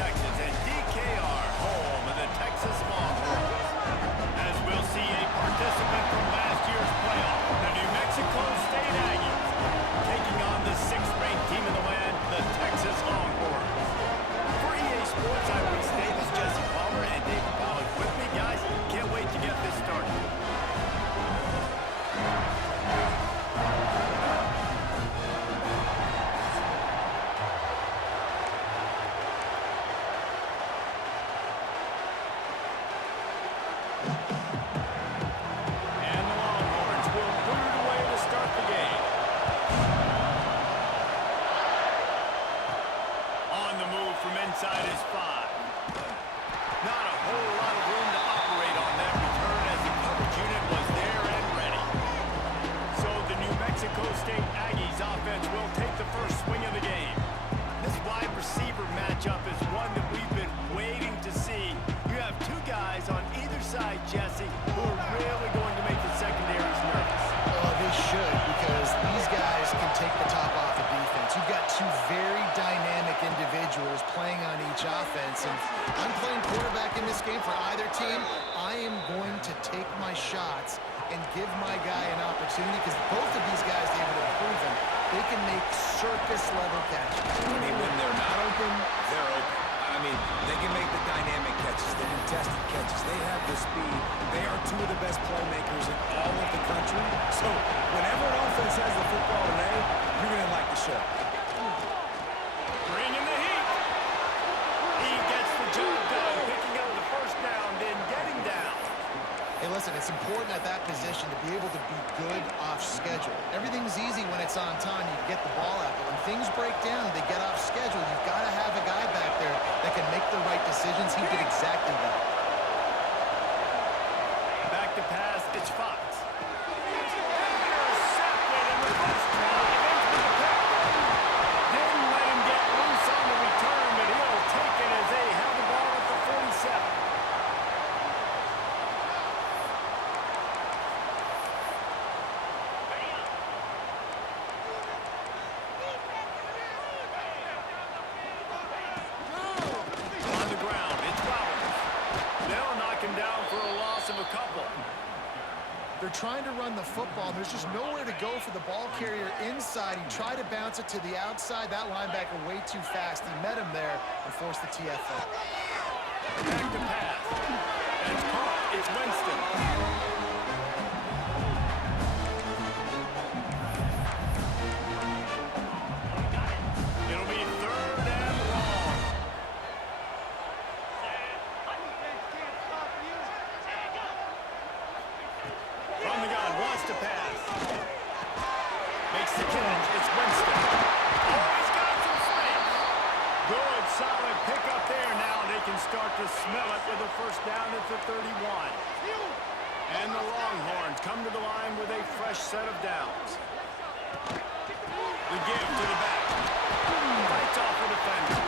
Texas, and DKR, home of the Texas Longhorns. As we'll see a participant from last year's playoff, the New Mexico State Aggies, taking on the 6th-ranked team in the land, the Texas Longhorns. For EA Sports, I'm Reese Davis, Jesse Palmer, and David Pollack with me, guys. Can't wait to get this started. Inside his 5. Not a whole lot of room to operate on that return as the coverage unit was there and ready. So the New Mexico State Aggies offense will take the first swing of the game. This wide receiver matchup is one that we've been waiting to see. You have two guys on either side, Jesse, who are really going to make the secondaries nervous. Well, they should, because these guys can take the top off the defense. You've got two very dynamic individuals playing on each offense, and I'm playing quarterback in this game for either team. I am going to take my shots and give my guy an opportunity, because both of these guys, David, have proven they can make circus-level catches. I mean, when they're not open, they're open. I mean, they can make the dynamic catches, the contested catches. They have the speed. They are two of the best playmakers in all of the country. So whenever an offense has the football today, you're going to like the show. Bringing the heat. He gets the job done, picking up the first down, then getting down. Hey, listen, it's important at that position to be able to be good off schedule. Everything's easy when it's on time. You get the ball out. But when things break down, they get off schedule. You've got to have a guy back there that can make the right decisions. He did exactly that. Back to pass, it's Fox. Intercepted in the first drive into the pick. Didn't let him get loose on the return, but he'll take it as they have the ball at the 47. They're trying to run the football. There's just nowhere to go for the ball carrier inside. He tried to bounce it to the outside. That linebacker way too fast. He met him there and forced the TFL. Back to pass. And it's caught. It's Winston. Start to smell it with a first down at the 31. And the Longhorns come to the line with a fresh set of downs. The give to the back. Fights off the defender.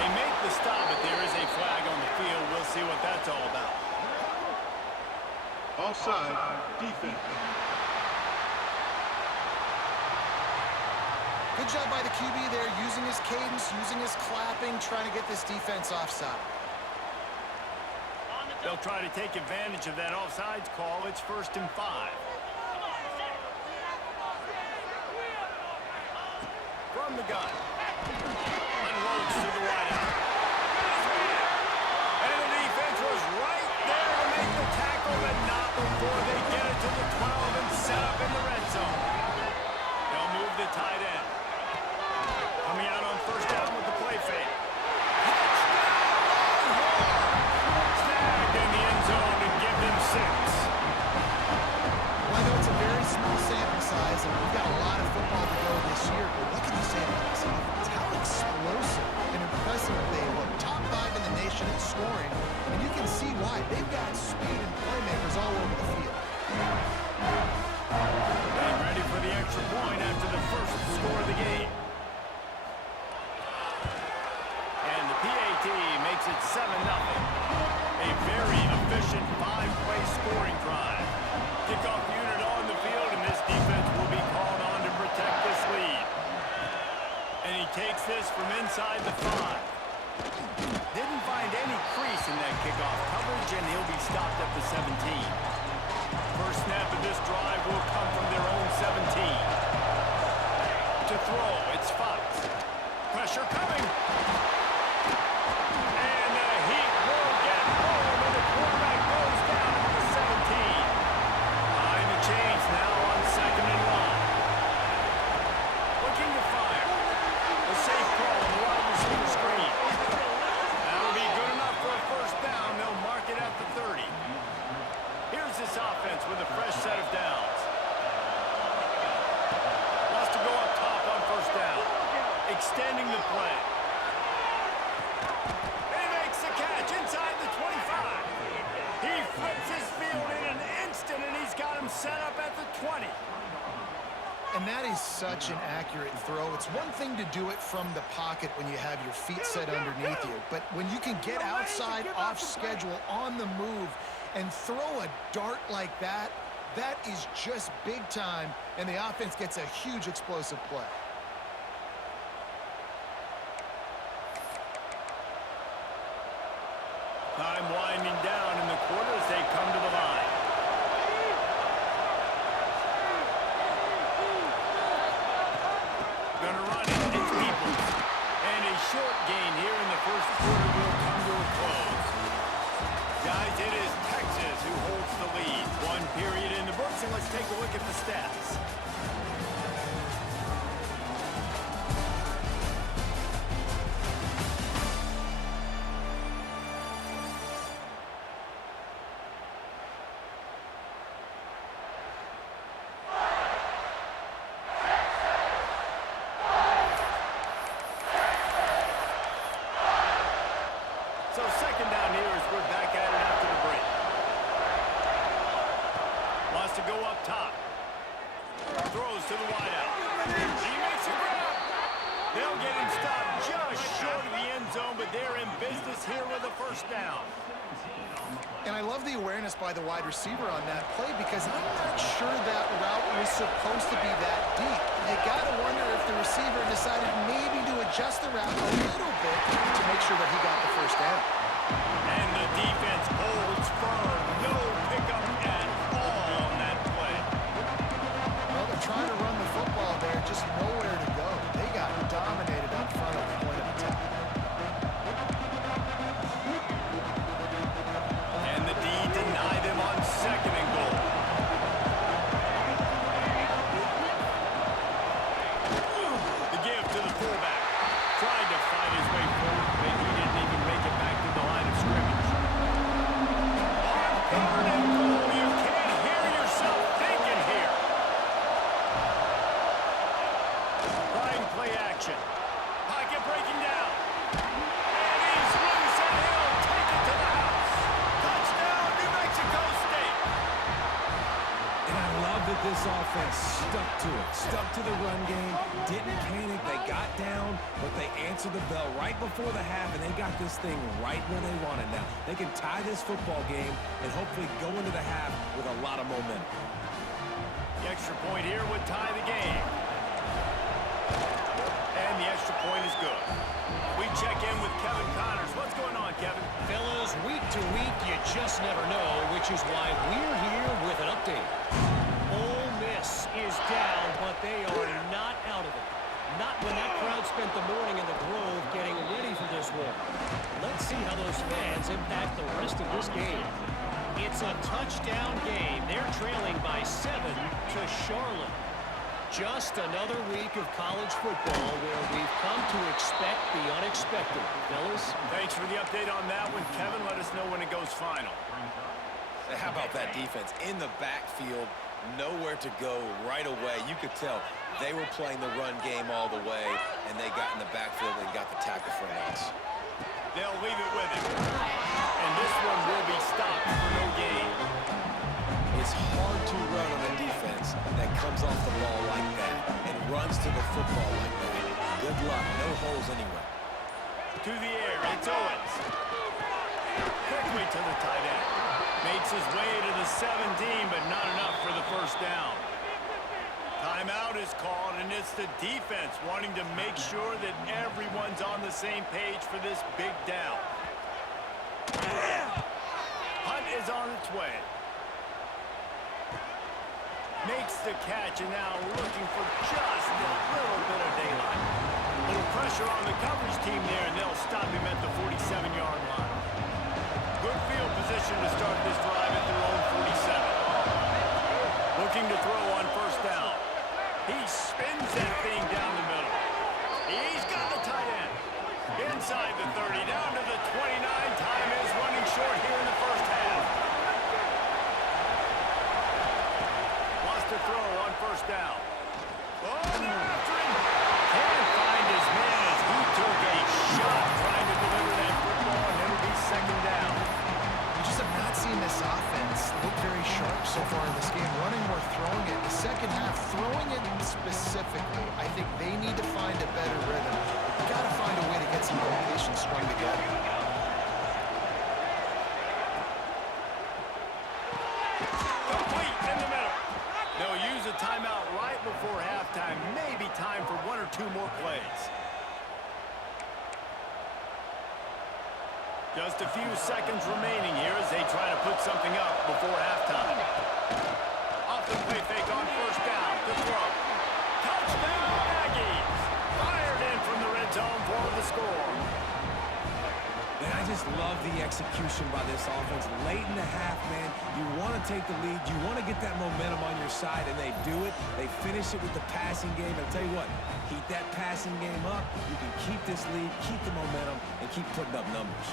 They make the stop, but there is a flag on the field. We'll see what that's all about. Offside, defense. Good job by the QB there, using his cadence, using his clapping, trying to get this defense offside. They'll try to take advantage of that offsides call. It's 1st and 5. From the gun. Unloads to the wideout. And the defense was right there to make the tackle, but not before they get it to the 12 and set up in the red zone. They'll move the tight end. Coming out on first down with the play fake. Touchdown, Longhorns! Snagged in the end zone and give them 6. Well, I know it's a very small sample size, and we've got a lot of football to go this year, but what can you say about this offense? How explosive and impressive they look. Top 5 in the nation in scoring, and you can see why. They've got speed and playmakers all over the field. Getting ready for the extra point after the first score of the game. Makes it 7-0. A very efficient 5-play scoring drive. Kickoff unit on the field, and this defense will be called on to protect this lead. And he takes this from inside the 5. Didn't find any crease in that kickoff coverage, and he'll be stopped at the 17. First snap of this drive will come from their own 17. To throw, it's Fox. Pressure coming. And the Heat will get home, and the quarterback goes down to the 17. Behind the chains now on 2nd and 1. Looking to fire. A safe call on the wide receiver screen. That'll be good enough for a first down. They'll mark it at the 30. Here's this offense with a fresh set of downs. Wants to go up top on first down. Extending the play. And he makes the catch inside the 25. He flips his field in an instant, and he's got him set up at the 20. And that is such an accurate throw. It's one thing to do it from the pocket when you have your feet set underneath you, but when you can get outside, off schedule, on the move, and throw a dart like that, that is just big time, and the offense gets a huge explosive play. Time winding down in the quarter as they come to the line. Gonna run it. It's Peoples. And a short gain here in the first quarter will come to a close. Guys, it is Texas who holds the lead. One period in the books, and let's take a look at the stats. So second down here as we're back at it after the break. Wants to go up top. Throws to the wideout. He makes a grab. They'll get him stopped just short of the end zone, but they're in business here with a first down. And I love the awareness by the wide receiver on that play because I'm not sure that route was supposed to be that deep. You got to wonder if the receiver decided maybe to adjust the route a little bit to make sure that he got the first down. And the defense holds firm. No pickup at all on that play. Well, they're trying to run the football there, just nowhere to go. They got dominated up front at the point of attack. And the D deny them on 2nd and goal. The give to the fullback. Tried to fight his way forward, but he didn't even make it back to the line of scrimmage. On 3rd and goal, you can't hear yourself thinking here. Trying play action. Pocket breaking down. And he's loose, and he'll take it to the house. Touchdown, New Mexico State. And I love that this offense stuck to it, stuck to the run game, didn't panic, they got down, but they answered the bell right before the half, and they got this thing right where they wanted now. They can tie this football game and hopefully go into the half with a lot of momentum. The extra point here would tie the game. And the extra point is good. We check in with Kevin Connors. What's going on, Kevin? Fellas, week to week, you just never know, which is why we're here with an update. Ole Miss is down, but they are not out of it. Not when that crowd spent the morning in the Grove getting ready for this one. Let's see how those fans impact the rest of this game. It's a touchdown game. They're trailing by 7 to Charlotte. Just another week of college football where we've come to expect the unexpected. Fellas? Thanks for the update on that one, Kevin. Let us know when it goes final. How about that defense? In the backfield, nowhere to go right away. You could tell they were playing the run game all the way, and they got in the backfield and got the tackle for a loss. They'll leave it with him. And this one will be stopped for no gain. It's hard to run on a defense that comes off the ball like that and runs to the football like that. Good luck. No holes anywhere. To the air, it's Owens. Quickly to the tight end. Makes his way to the 17, but not enough for the first down. Timeout is called, and it's the defense wanting to make sure that everyone's on the same page for this big down. Hunt is on its way. Makes the catch, and now looking for just a little bit of daylight. A little pressure on the coverage team there, and they'll stop him at the 47-yard line. Good field position to start this drive at their own 47. Looking to throw on first down. He spins that thing down the middle. He's got the tight end. Inside the 30, down to the 29. Time is running short here in the first half. Wants to throw on first down. Oh, they're after him. Can't find his man as he took a shot trying to deliver that football, and it'll be second down. We just have not seen this offense look very sharp so far in this game. Running or throwing it. The second half, throwing it specifically, I think they need to find a better rhythm. They've got to find a way to get some completions strung together. Complete in the middle. They'll use a timeout right before halftime. Maybe time for one or two more plays. Just a few seconds remaining here as they try to put something up before halftime. Off the play fake on first down. The throw. Touchdown, Aggies! Fired in from the red zone for the score. And I just love the execution by this offense. Late in the half, man, you want to take the lead. You want to get that momentum on your side, and they do it. They finish it with the passing game. And I'll tell you what, keep that passing game up. You can keep this lead, keep the momentum, and keep putting up numbers.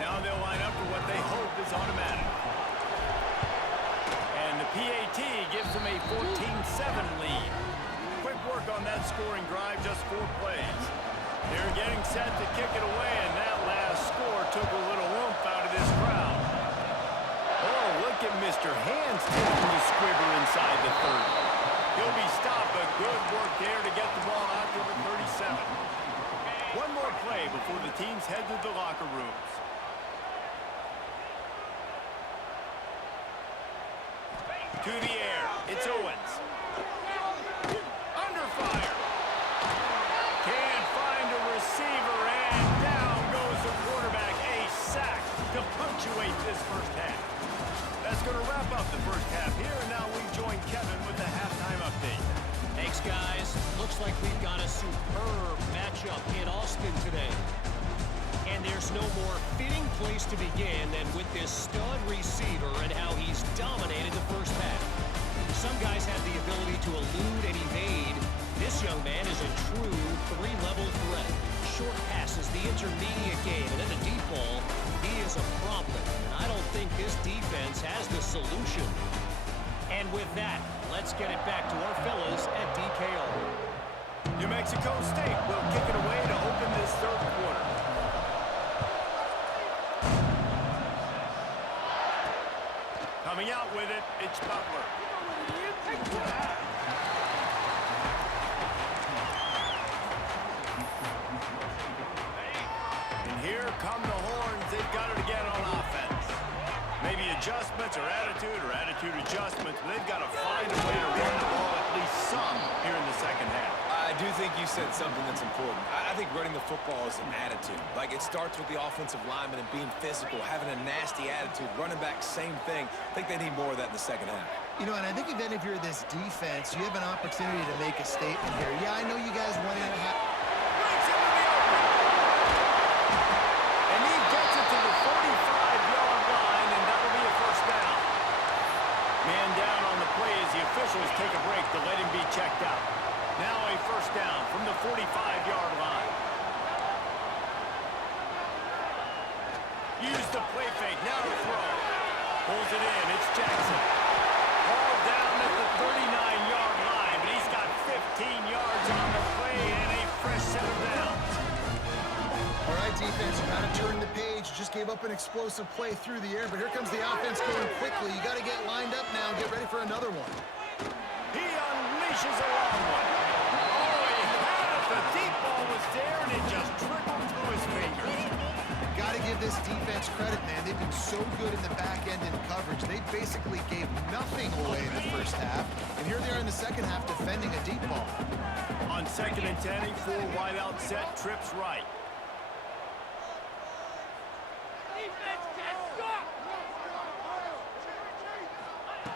Now they'll line up for what they hope is automatic. And the PAT gives them a 14-7 lead. Quick work on that scoring drive, just 4 plays. They're getting set to kick it away, and that last score took a little oomph out of this crowd. Oh, look at Mr. Hands taking the squibber inside the 30. He'll be stopped, but good work there to get the ball out to the 37. One more play before the teams head to the locker rooms. To the air, it's Owens. Under fire. Can't find a receiver, and down goes the quarterback. A sack to punctuate this first half. That's going to wrap up the first half here, and now we join Kevin with the halftime update. Thanks, guys. Looks like we've got a superb matchup in Austin today. And there's no more fitting place to begin than with this stud receiver and how he's dominated the first half. Some guys have the ability to elude and evade. This young man is a true 3-level threat. Short passes, the intermediate game, and then the deep ball, he is a problem. And I don't think this defense has the solution. And with that, let's get it back to our fellas at DKO. New Mexico State will kick it away to open this third quarter. Coming out with it, it's Butler. And here come the horns. They've got it again on offense. Maybe adjustments or attitude adjustments, but they've got to find a way to run the ball at least some here in the second half. I do think you said something that's important. I think running the football is an attitude. Like, it starts with the offensive lineman and being physical, having a nasty attitude. Running back, same thing. I think they need more of that in the second half. You know, and I think even if you're this defense, you have an opportunity to make a statement here. Yeah, I know you guys wanted to have... Breaks into the open. And he gets it to the 45-yard line, and that'll be a first down. Man down on the play as the officials take a break to let him be checked out. Now a first down from the 45-yard line. Use the play fake, now the throw. Pulls it in, it's Jackson. Ball down at the 39-yard line, but he's got 15 yards on the play and a fresh set of downs. All right, defense, you got to turn the page. Just gave up an explosive play through the air, but here comes the offense going quickly. You got to get lined up now and get ready for another one. He unleashes a long one. Oh, he had it. The deep ball was there, and it just trickled through his fingers. Got to give this defense credit, man. They've been so good in the back end in coverage. They basically gave nothing away in the first half, and here they are in the second half defending a deep ball. On 2nd and 10, a full wideout set, trips right.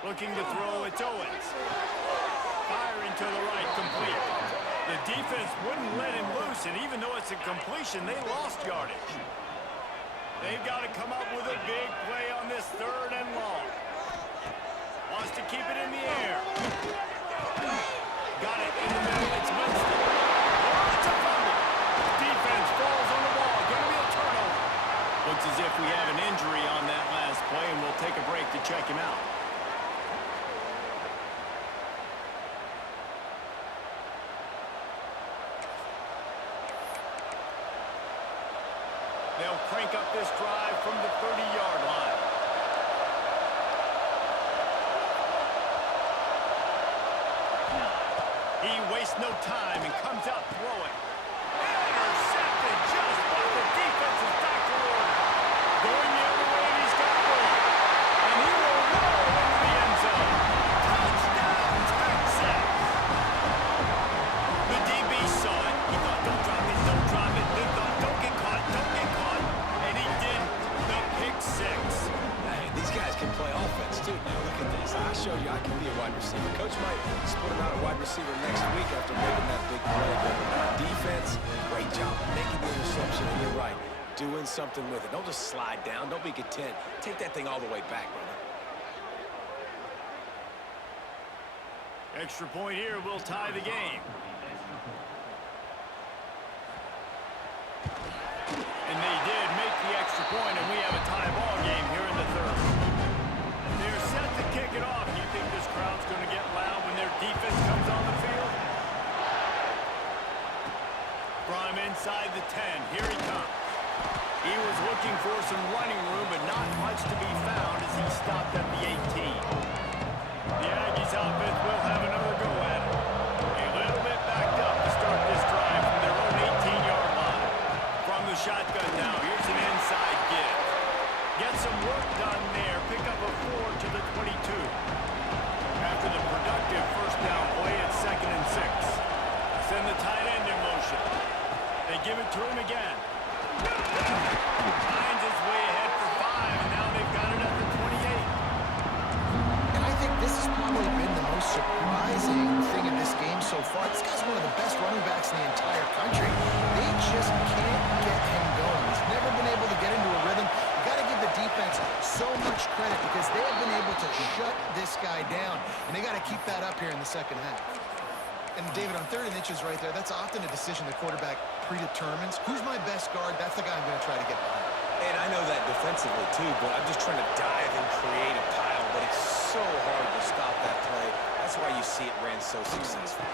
Looking to throw, it's Owens. Firing to the right, complete. The defense wouldn't let him loose, and even though it's a completion, they lost yardage. They've got to come up with a big play on this 3rd and long. Wants to keep it in the air. Got it in the middle, it's Winston. Oh, it's a fumble. Defense falls on the ball, gonna be a turnover. Looks as if we have an injury on that last play, and we'll take a break to check him out. They'll crank up this drive from the 30-yard line. He wastes no time and comes out throwing. Intercepted just by the defense's doctor order. Going the other way, and he's got room. And he will roll into the end zone. Touchdown, Texas! The DB saw it. He thought, don't drop it, don't drop it. They thought, don't get caught, don't get caught. And he did the pick six. Hey, these guys can play offense, too. Now, look at this. I showed you I can be a wide receiver. Coach might split him out a wide receiver next week after making that big play. But defense, great job making the interception. And you're right, doing something with it. Don't just slide down. Don't be content. Take that thing all the way back, brother. Extra point here will tie the game. And they did make the extra point, and we have a tie ball game here in the 3rd. They're set to kick it off. You think this crowd's going to get loud when their defense comes on the field? From inside the 10, here he comes. He was looking for some running room, but not much to be found as he stopped at the 18. The Aggies offense will have another go at it. A little bit backed up to start this drive from their own 18-yard line. From the shotgun now, here's an inside give. Get some work done there. Pick up a 4 to the 22. After the productive first down play, it's 2nd and 6. Send the tight end in motion. They give it to him again. Finds his way ahead for 5, and now they've got it at the 28. And I think this has probably been the most surprising thing in this game so far. This guy's one of the best running backs in the entire country. They just can't get him going. He's never been able to get into a rhythm. You got to give the defense so much credit because they have been able to shut this guy down, and they got to keep that up here in the second half. And David, on 3rd and inches right there, that's often a decision the quarterback predetermines. Who's my best guard? That's the guy I'm going to try to get behind. And I know that defensively, too, but I'm just trying to dive and create a pile, but it's so hard to stop that play. That's why you see it ran so successful.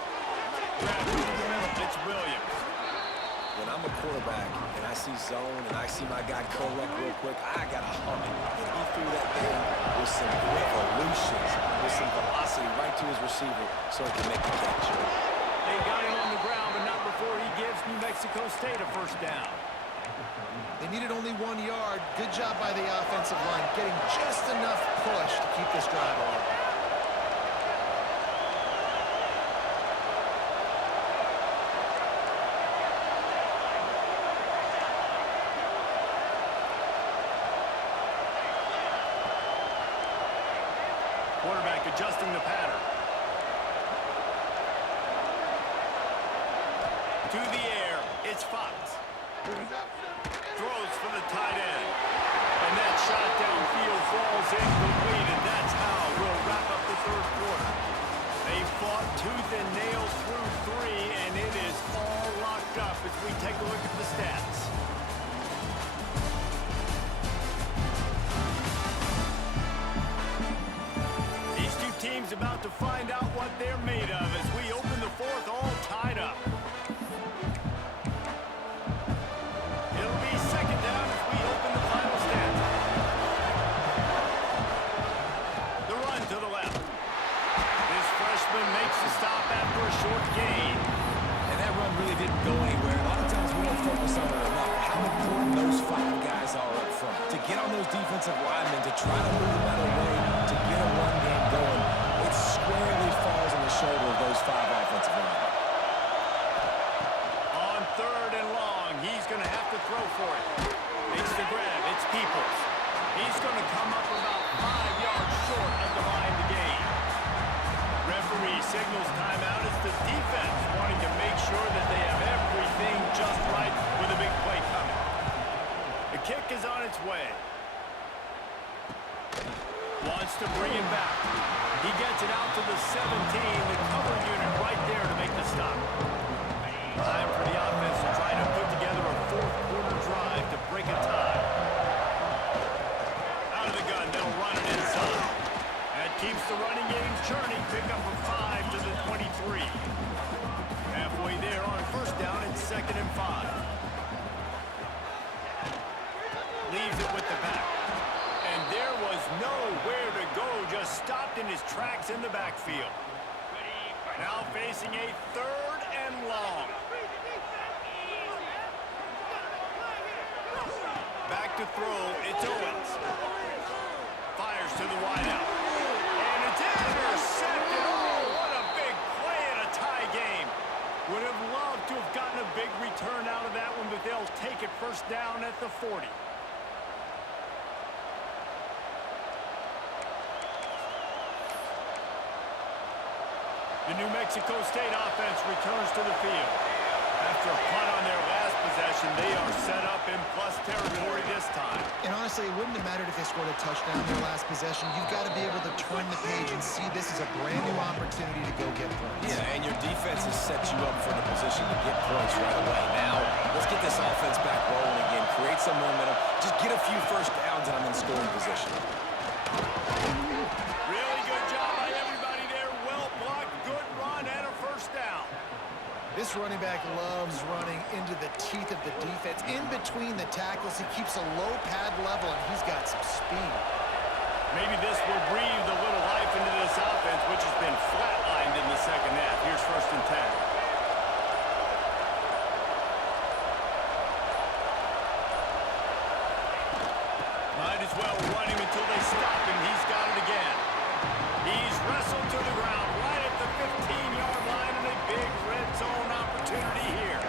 It's Williams. When I'm a quarterback and I see zone and I see my guy curl up real quick, I got to hum it. And he threw that thing with some revolutions, with some velocity right to his receiver so he can make the catch. They got him on the ground, but not before he gives New Mexico State a first down. They needed only 1 yard. Good job by the offensive line, getting just enough push to keep this drive alive. Quarterback adjusting the pattern. To the air, it's Fox. Throws for the tight end. And that shot downfield falls incomplete, and that's how we'll wrap up the 3rd quarter. They fought tooth and nail through 3, and it is all locked up as we take a look at the stats. These two teams about to find out what they're made of as we open the 4th all tied up. It'll be 2nd down as we open the final stanza. The run to the left. This freshman makes the stop after a short gain. And that run really didn't go anywhere. A lot of times we don't focus on it enough. How important those 5 guys guys are up front. To get on those defensive linemen, to try to move them out of the way, to get a run game going, it squarely falls on the shoulder of those 5 offensive linemen. On 3rd and long, he's going to have to throw for it. It's the grab. It's Peoples. He's going to come up about 5 yards short of the line to gain. Referee signals timeout. It's the defense wanting to make sure that they have everything just right with a big play coming. The kick is on its way. Wants to bring it back. He gets it out to the 17. The cover unit right there to make the stop. Time for the offense to try to put together a 4th-quarter drive to break a tie. Out of the gun, they'll run it inside. That keeps the running game churning. Pick up a 5 to the 23. Halfway there on 1st down, it's 2nd and 5. Leaves it with the back. And there was nowhere to go, just stopped in his tracks in the backfield. Now facing a 3rd and long. Back to throw, it's Owens. Fires to the wideout. And it's intercepted. Oh, what a big play in a tie game. Would have loved to have gotten a big return out of that one, but they'll take it 1st down at the 40. The New Mexico State offense returns to the field. After a punt on their last possession, they are set up in plus territory this time. And honestly, it wouldn't have mattered if they scored a touchdown in their last possession. You've got to be able to turn the page and see this is a brand new opportunity to go get points. Yeah, and your defense has set you up for the position to get points right away. Now, let's get this offense back rolling again, create some momentum, just get a few 1st downs, and I'm in scoring position. Really good job by everybody there. Well blocked, good run, and a 1st down. This running back loves running into the teeth of the defense. In between the tackles, he keeps a low pad level, and he's got some speed. Maybe this will breathe a little life into this offense, which has been flatlined in the 2nd half. Here's 1st and 10. Might as well run him until they stop him. He's got it again. He's wrestled to the ground right at the 15-yard line, and a big red zone opportunity here.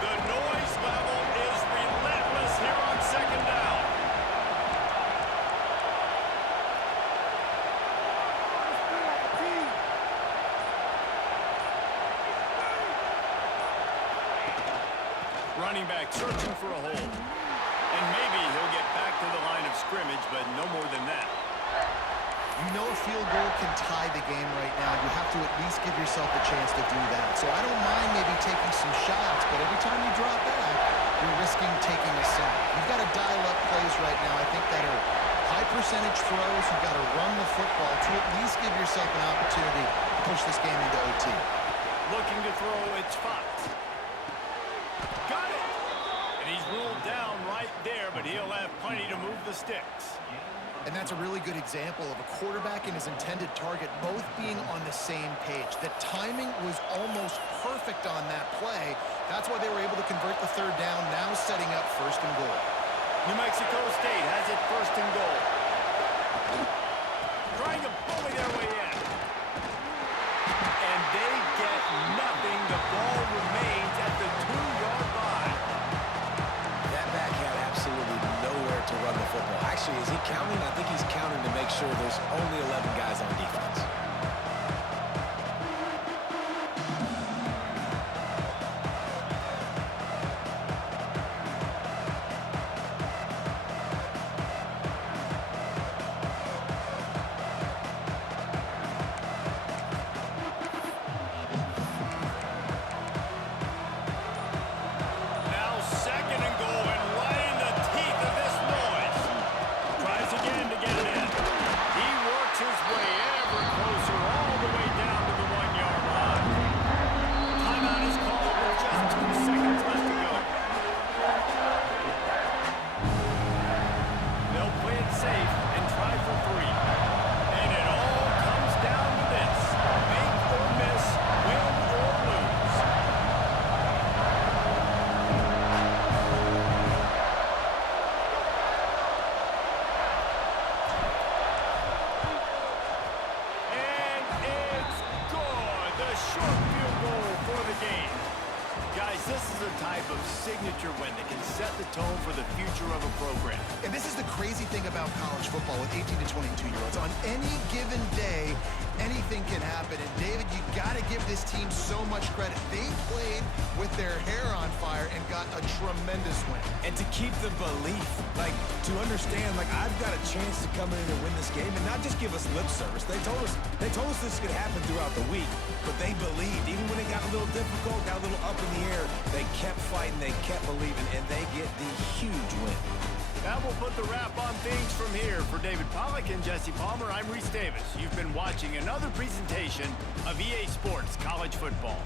The noise level is relentless here on 2nd down. Running back searching for a hole. And maybe he'll get back to the line of scrimmage, but no more than that. You know a field goal can tie the game right now. You have to at least give yourself a chance to do that. So I don't mind maybe taking some shots, but every time you drop back, you're risking taking a sack. You've got to dial up plays right now, I think, that are high percentage throws. You've got to run the football to at least give yourself an opportunity to push this game into OT. Looking to throw, it's Fox. Got it! And he's ruled down right there, but he'll have plenty to move the sticks. And that's a really good example of a quarterback and his intended target both being on the same page. The timing was almost perfect on that play. That's why they were able to convert the 3rd down, now setting up 1st and goal. New Mexico State has it 1st and goal. Trying to bully their way in. And they get nothing. The ball remains at the 2-yard line. That back had absolutely nowhere to run the football. Actually, is he counting? I think he's counting to make sure there's only 11 guys on defense. Now 2nd and goal, and right in the teeth of this noise. Tries again to get it in. He works his way ever closer future of a program. And this is the crazy thing about college football with 18 to 22-year-olds. On any given day, anything can happen. And David, you got to give this team so much credit. They played with their hair on fire and got a tremendous win. And to keep the belief, like, to understand, like, I've got a chance to come in and win this game and not just give us lip service. They told us this could happen throughout the week, but they believed. Even when it got a little difficult, got a little up in the air, they kept fighting, they kept believing, and they get the huge win. That will put the wrap on things from here. For David Pollack and Jesse Palmer, I'm Reese Davis. You've been watching another presentation of EA Sports College Football.